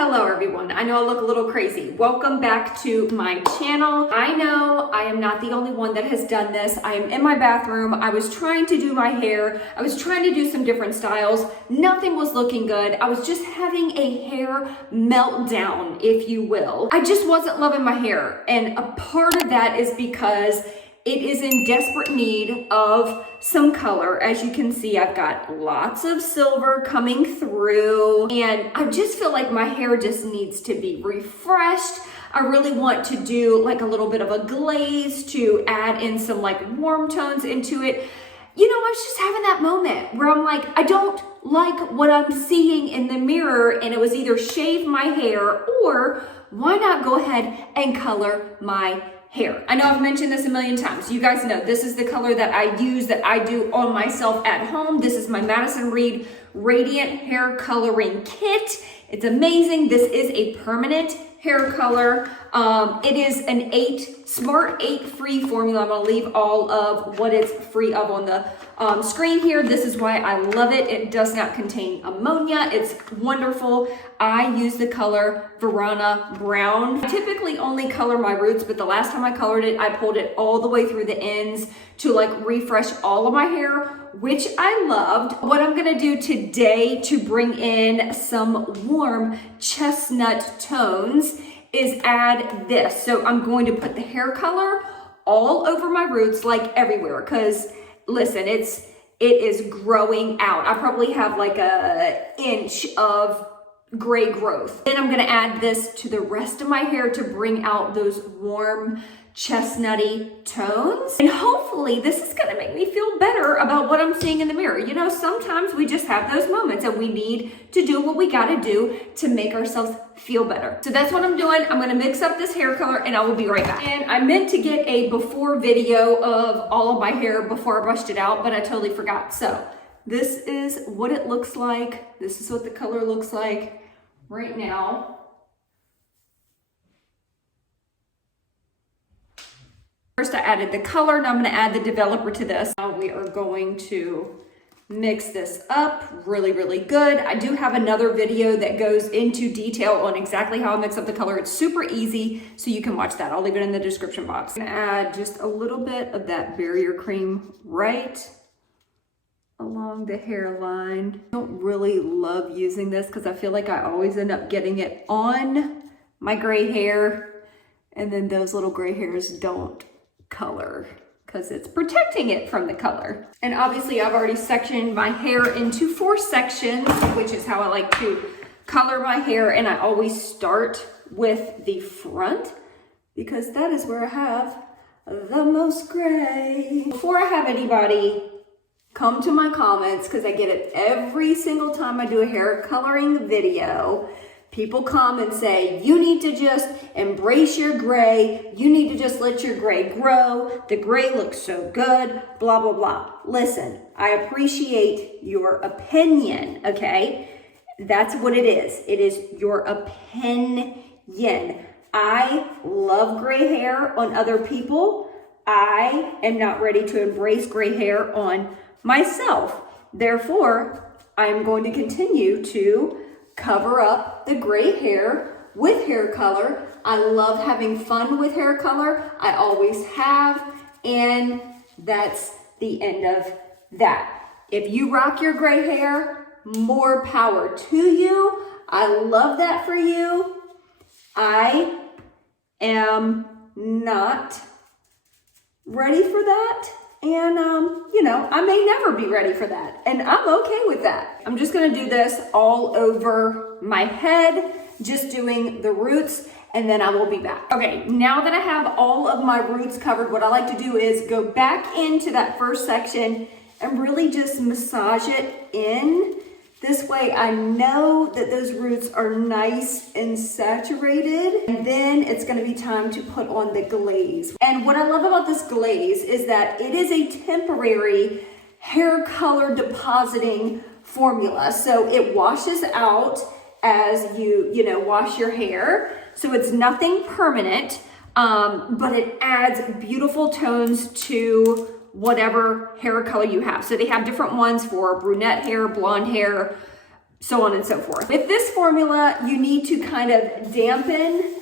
Hello everyone, I know I look a little crazy. Welcome back to my channel. I know I am not the only one that has done this. I am in my bathroom. I was trying to do my hair. I was trying to do some different styles. Nothing was looking good. I was just having a hair meltdown, if you will. I just wasn't loving my hair. And a part of that is because it is in desperate need of some color. As you can see, I've got lots of silver coming through and I just feel like my hair just needs to be refreshed. I really want to do like a little bit of a glaze to add in some like warm tones into it. You know, I was just having that moment where I'm like, I don't like what I'm seeing in the mirror, and it was either shave my hair or why not go ahead and color my hair. I know I've mentioned this a million times. You guys know this is the color that I use, that I do on myself at home. This is my Madison Reed Radiant Hair Coloring Kit. It's amazing. This is a permanent hair color. It is an Smart 8 free formula. I'm gonna leave all of what it's free of on the screen here. This is why I love it. It does not contain ammonia. It's wonderful. I use the color Verona Brown. I typically only color my roots, but the last time I colored it, I pulled it all the way through the ends to like refresh all of my hair, which I loved. What I'm gonna do today to bring in some warm chestnut tones is add this. So I'm going to put the hair color all over my roots, like everywhere, because listen, it is growing out. I probably have like an inch of gray growth. Then I'm gonna add this to the rest of my hair to bring out those warm chestnutty tones. And hopefully this is gonna make me feel better about what I'm seeing in the mirror. You know, sometimes we just have those moments and we need to do what we gotta do to make ourselves feel better. So that's what I'm doing. I'm gonna mix up this hair color and I will be right back. And I meant to get a before video of all of my hair before I brushed it out, but I totally forgot. So this is what it looks like. This is what the color looks like right now. First I added the color, now I'm gonna add the developer to this. Now we are going to mix this up really, really good. I do have another video that goes into detail on exactly how I mix up the color. It's super easy, so you can watch that. I'll leave it in the description box. I'm gonna add just a little bit of that barrier cream right along the hairline. I don't really love using this because I feel like I always end up getting it on my gray hair, and then those little gray hairs don't color because it's protecting it from the color. And obviously I've already sectioned my hair into 4 sections, which is how I like to color my hair. And I always start with the front because that is where I have the most gray. Before I have anybody come to my comments, because I get it every single time I do a hair coloring video, people come and say, you need to just embrace your gray. You need to just let your gray grow. The gray looks so good, blah, blah, blah. Listen, I appreciate your opinion, okay? That's what it is. It is your opinion. I love gray hair on other people. I am not ready to embrace gray hair on myself. Therefore, I'm going to continue to cover up the gray hair with hair color. I love having fun with hair color. I always have, and that's the end of that. If you rock your gray hair, more power to you. I love that for you. I am not ready for that. And, you know, I may never be ready for that. And I'm okay with that. I'm just gonna do this all over my head, just doing the roots, and then I will be back. Okay, now that I have all of my roots covered, what I like to do is go back into that first section and really just massage it in. This way I know that those roots are nice and saturated. And then it's gonna be time to put on the glaze. And what I love about this glaze is that it is a temporary hair color depositing formula. So it washes out as you wash your hair. So it's nothing permanent, but it adds beautiful tones to whatever hair color you have. So they have different ones for brunette hair, blonde hair, so on and so forth. With this formula, you need to kind of dampen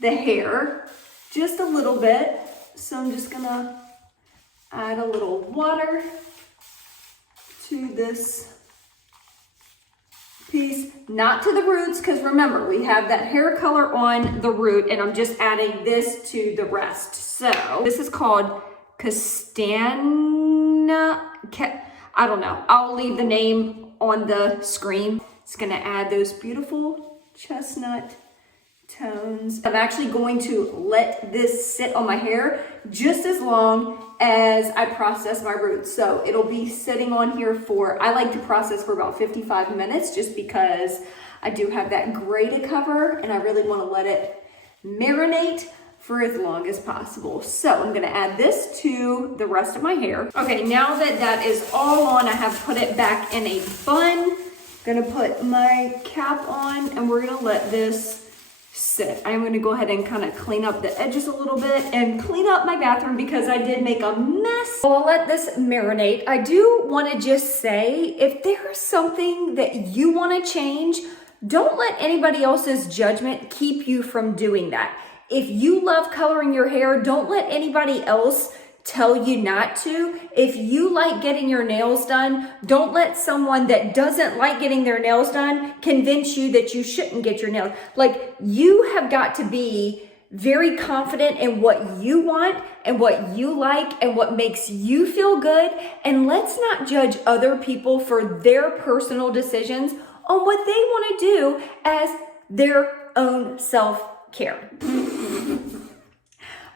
the hair just a little bit. So I'm just gonna add a little water to this piece, not to the roots, because remember, we have that hair color on the root, and I'm just adding this to the rest. So this is called Castagna, I don't know. I'll leave the name on the screen. It's gonna add those beautiful chestnut tones. I'm actually going to let this sit on my hair just as long as I process my roots. So it'll be sitting on here for, I like to process for about 55 minutes just because I do have that gray to cover and I really want to let it marinate for as long as possible. So I'm gonna add this to the rest of my hair. Okay, now that that is all on, I have put it back in a bun. Gonna put my cap on and we're gonna let this sit. I'm gonna go ahead and kind of clean up the edges a little bit and clean up my bathroom because I did make a mess. So I'll let this marinate. I do wanna just say, if there's something that you wanna change, don't let anybody else's judgment keep you from doing that. If you love coloring your hair, don't let anybody else tell you not to. If you like getting your nails done, don't let someone that doesn't like getting their nails done convince you that you shouldn't get your nails. Like, you have got to be very confident in what you want and what you like and what makes you feel good. And let's not judge other people for their personal decisions on what they want to do as their own self-care.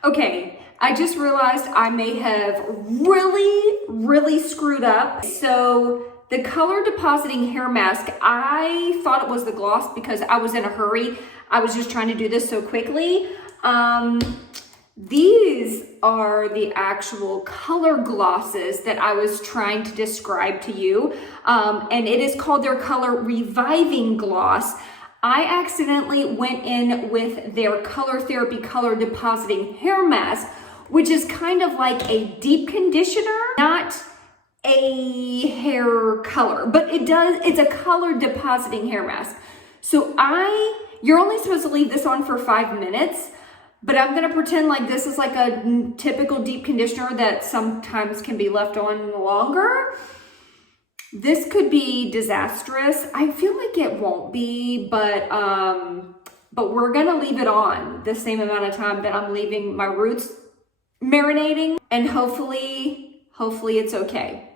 Okay, I just realized I may have really screwed up. So the color depositing hair mask, I thought it was the gloss because I was in a hurry. I was just trying to do this so quickly. These are the actual color glosses that I was trying to describe to you. And it is called their Color Reviving Gloss. I accidentally went in with their Color Therapy Color Depositing Hair Mask, which is kind of like a deep conditioner, not a hair color, but it's a color depositing hair mask. So you're only supposed to leave this on for 5 minutes, but I'm gonna pretend like this is like a typical deep conditioner that sometimes can be left on longer. This could be disastrous. I feel like it won't be, but we're gonna leave it on the same amount of time that I'm leaving my roots marinating, and hopefully it's okay.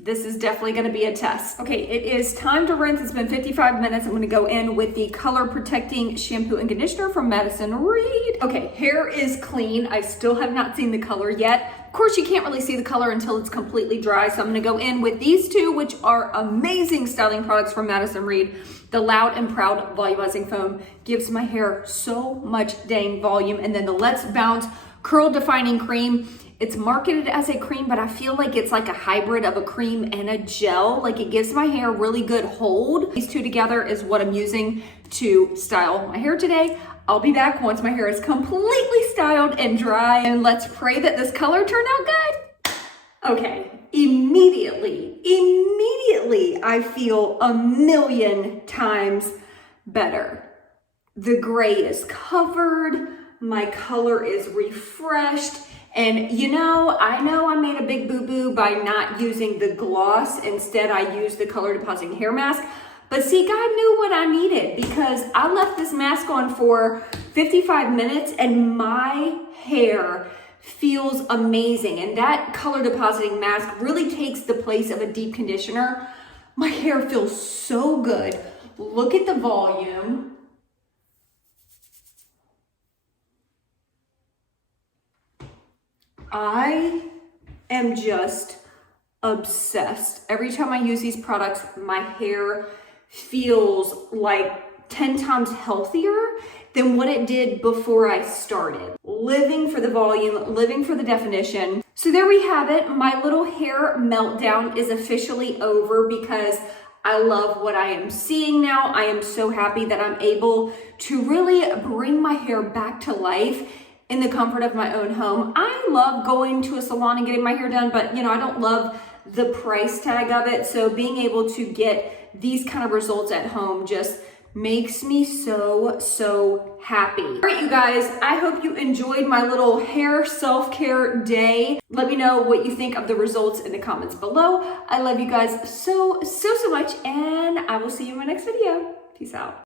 This is definitely gonna be a test. Okay, it is time to rinse. It's been 55 minutes. I'm gonna go in with the Color Protecting Shampoo and Conditioner from Madison Reed. Okay, hair is clean. I still have not seen the color yet. Of course, you can't really see the color until it's completely dry. So I'm gonna go in with these two, which are amazing styling products from Madison Reed. The Loud and Proud Volumizing Foam gives my hair so much dang volume. And then the Let's Bounce Curl Defining Cream. It's marketed as a cream, but I feel like it's like a hybrid of a cream and a gel. Like, it gives my hair really good hold. These two together is what I'm using to style my hair today. I'll be back once my hair is completely styled and dry, and let's pray that this color turned out good. Okay, immediately, I feel a million times better. The gray is covered, my color is refreshed. And I know I made a big boo-boo by not using the gloss. Instead, I used the color depositing hair mask. But see, God knew what I needed because I left this mask on for 55 minutes and my hair feels amazing. And that color depositing mask really takes the place of a deep conditioner. My hair feels so good. Look at the volume. I am just obsessed. Every time I use these products, my hair feels like 10 times healthier than what it did before I started. Living for the volume, living for the definition. So there we have it. My little hair meltdown is officially over because I love what I am seeing now. I am so happy that I'm able to really bring my hair back to life in the comfort of my own home. I love going to a salon and getting my hair done, but I don't love the price tag of it. So being able to get these kind of results at home just makes me so happy. All right, you guys, I hope you enjoyed my little hair self-care day. Let me know what you think of the results in the comments below. I love you guys so much, and I will see you in my next video. Peace out.